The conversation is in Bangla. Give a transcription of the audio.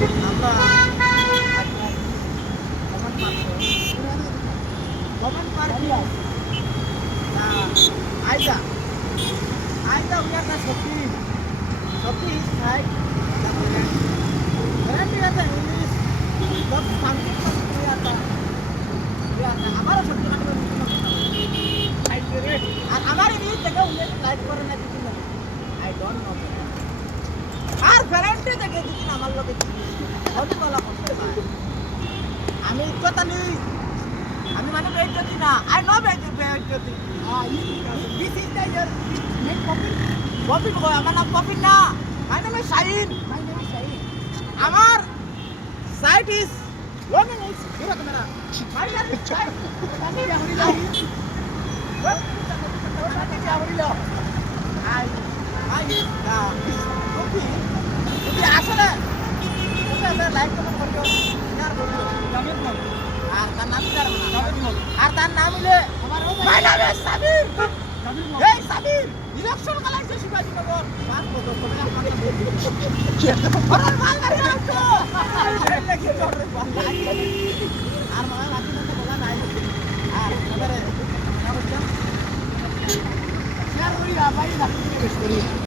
আমরা কমন পার্টি আইদা আইদা we are the Shopee is right guarantee আছে ইংলিশ সব সামথিং we are the আমারও সত্যি মানে আর আমার ইংলিশ দেখে উনি লাইক করে না কিছু না আই ডোন্ট নো আর গ্যারান্টি দেখে দিন আমার লোকে হলুদওয়ালা করতে পারে আমি কথা নেই আমি মানে বেইজ্জতি না আই নো বেইজ্জতি this is the year make copy copy আমার নাম কপি না মাই নেম ইজ শাহিন আমার সাইট ইজ ওয়ান ইজ পুরো camera my name is Shahin আমি জানি না কপি কপি আসলে লাইক কমেন্ট করো শেয়ার করো জামিল আর তার নাম কি আর তার নাম হইলে মাই নাম ইজ সাবির এই সাবির ইলেকশন কালাইছে শিবাজি নগর পাঁচ বছর ধরে আমাকে বড় মাল মারি আসছো আর মাল রাখি না বলা নাই আর এবারে শেয়ার করি ভাই রাখি